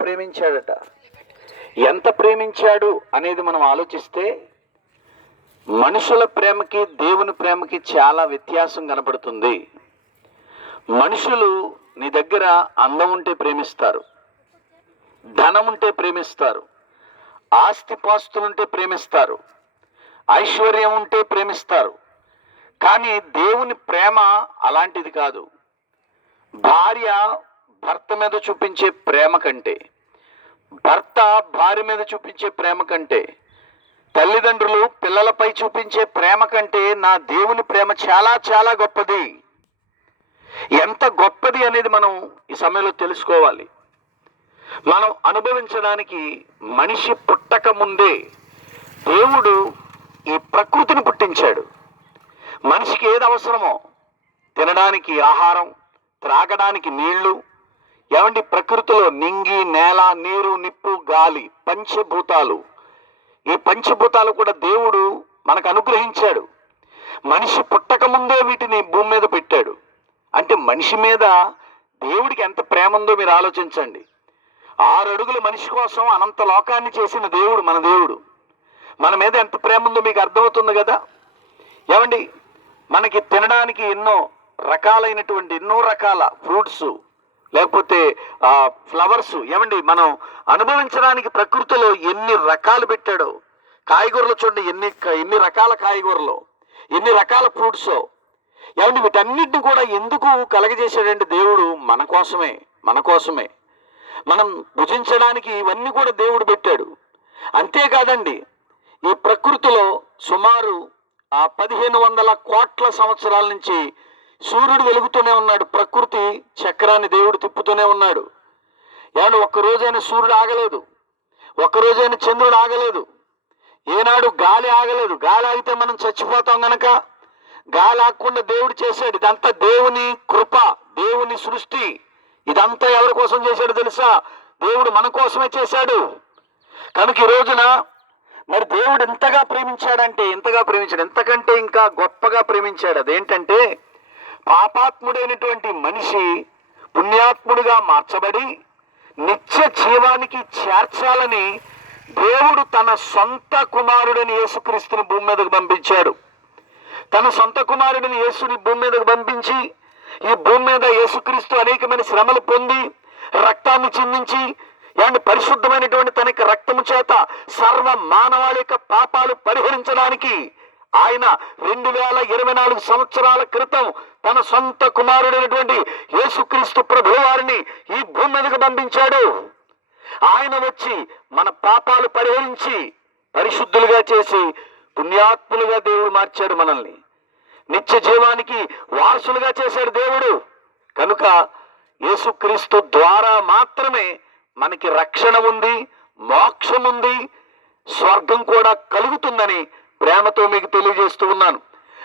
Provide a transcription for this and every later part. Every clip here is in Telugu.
ప్రేమించాడట. ఎంత ప్రేమించాడు అనేది మనం ఆలోచిస్తే మనుషుల ప్రేమకి దేవుని ప్రేమకి చాలా వ్యత్యాసం కనపడుతుంది. మనుషులు నీ దగ్గర అందం ఉంటే ప్రేమిస్తారు. ధనం ఉంటే ప్రేమిస్తారు. ఆస్తిపాస్తులుంటే ప్రేమిస్తారు. ఐశ్వర్యం ఉంటే ప్రేమిస్తారు. కానీ దేవుని ప్రేమ అలాంటిది కాదు. భార్య భర్త మీద చూపించే ప్రేమ కంటే భర్త భార్య మీద చూపించే ప్రేమ కంటే తల్లిదండ్రులు పిల్లలపై చూపించే ప్రేమ కంటే నా దేవుని ప్రేమ చాలా చాలా గొప్పది. ఎంత గొప్పది అనేది మనం ఈ సమయంలో తెలుసుకోవాలి. మనం అనుభవించడానికి మనిషి పుట్టక ముందే దేవుడు ఈ ప్రకృతిని పుట్టించాడు. మనిషికి ఏది అవసరమో తినడానికి ఆహారం త్రాగడానికి నీళ్ళు ఏమండి ప్రకృతిలో నింగి నేల నీరు నిప్పు గాలి పంచభూతాలు. ఈ పంచభూతాలు కూడా దేవుడు మనకు అనుగ్రహించాడు. మనిషి పుట్టక ముందే వీటిని భూమి మీద పెట్టాడు. అంటే మనిషి మీద దేవుడికి ఎంత ప్రేమ ఉందో మీరు ఆలోచించండి. ఆరు అడుగుల మనిషి కోసం అనంత లోకాన్ని చేసిన దేవుడు మన దేవుడు. మన మీద ఎంత ప్రేమ ఉందో మీకు అర్థమవుతుంది కదా? ఏమండి? మనకి తినడానికి ఎన్నో రకాలైనటువంటి ఎన్నో రకాల ఫ్రూట్స్ లేకపోతే ఆ ఫ్లవర్స్ ఏమండి మనం అనుభవించడానికి ప్రకృతిలో ఎన్ని రకాలు పెట్టాడో కాయగూరలు చూడండి ఎన్ని ఎన్ని రకాల కాయగూరలు ఎన్ని రకాల ఫ్రూట్స్. ఏమండి వీటన్నిటిని కూడా ఎందుకు కలగజేశాడంటే దేవుడు మన కోసమే మన కోసమే. మనం భుజించడానికి ఇవన్నీ కూడా దేవుడు పెట్టాడు. అంతేకాదండి ఈ ప్రకృతిలో సుమారు ఆ పదిహేను వందల కోట్ల సంవత్సరాల నుంచి సూర్యుడు వెలుగుతూనే ఉన్నాడు ప్రకృతి చక్రాన్ని దేవుడు తిప్పుతూనే ఉన్నాడు. ఏమన్నా ఒక్కరోజైనా సూర్యుడు ఆగలేదు ఒక్కరోజైనా చంద్రుడు ఆగలేదు ఏనాడు గాలి ఆగలేదు. గాలి ఆగితే మనం చచ్చిపోతాం గనక గాలి ఆగకుండా దేవుడు చేశాడు. ఇదంతా దేవుని కృప దేవుని సృష్టి. ఇదంతా ఎవరి కోసం చేశాడు తెలుసా? దేవుడు మన కోసమే చేశాడు. కనుక ఈ రోజున మరి దేవుడు ఎంతగా ప్రేమించాడంటే ఎంతగా ప్రేమించాడు? ఎంతకంటే ఇంకా గొప్పగా ప్రేమించాడు. అదేంటంటే పాపాత్ముడైనటువంటి మనిషి పుణ్యాత్ముడిగా మార్చబడి నిత్య జీవానికి చేర్చాలని దేవుడు తన సొంత కుమారుడిని యేసుక్రీస్తుని భూమి మీదకు పంపించాడు. తన సొంత కుమారుడిని యేసుని భూమి మీదకు పంపించి ఈ భూమి మీద యేసుక్రీస్తు అనేకమైన శ్రమలు పొంది రక్తాన్ని చిందించి ఏమంటే పరిశుద్ధమైనటువంటి తనకి రక్తము చేత సర్వ మానవాళి యొక్క పాపాలు పరిహరించడానికి ఆయన రెండు వేల ఇరవై నాలుగు సంవత్సరాల క్రితం తన సొంత కుమారుడైనటువంటి యేసుక్రీస్తు ప్రభు వారిని ఈ భూమి మీదకు పంపించాడు. ఆయన వచ్చి మన పాపాలు పరిహరించి పరిశుద్ధులుగా చేసి పుణ్యాత్ములుగా దేవుడు మార్చాడు మనల్ని. నిత్య జీవానికి వారసులుగా చేశాడు దేవుడు. కనుక యేసుక్రీస్తు ద్వారా మాత్రమే మనకి రక్షణ ఉంది మోక్షం ఉంది స్వర్గం కూడా కలుగుతుందని ప్రేమతో మీకు తెలియజేస్తూ ఉన్నాను.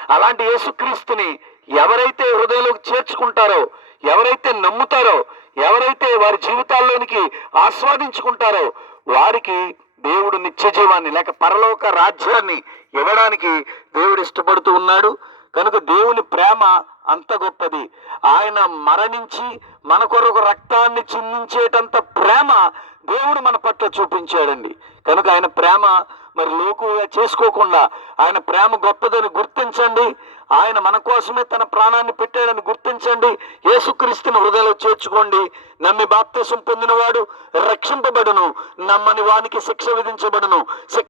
అలాంటి యేసుక్రీస్తుని ఎవరైతే హృదయంలోకి చేర్చుకుంటారో ఎవరైతే నమ్ముతారో ఎవరైతే వారి జీవితాల్లోనికి ఆస్వాదించుకుంటారో వారికి దేవుడు నిత్య జీవాన్ని లేక పరలోక రాజ్యాన్ని ఇవ్వడానికి దేవుడు ఇష్టపడుతూ ఉన్నాడు. కనుక దేవుని ప్రేమ అంత గొప్పది. ఆయన మరణించి మన కొరకు రక్తాన్ని చిందించేటంత ప్రేమ దేవుడు మన పట్ల చూపించాడండి. కనుక ఆయన ప్రేమ మరి లోకుగా చేసుకోకుండా ఆయన ప్రేమ గొప్పదని గుర్తించండి. ఆయన మన కోసమే తన ప్రాణాన్ని పెట్టాడని గుర్తించండి. యేసుక్రీస్తుని హృదయంలో చేర్చుకోండి. నమ్మి బాప్తేశం పొందినవాడు రక్షింపబడును. నమ్మని వానికి శిక్ష విధించబడును.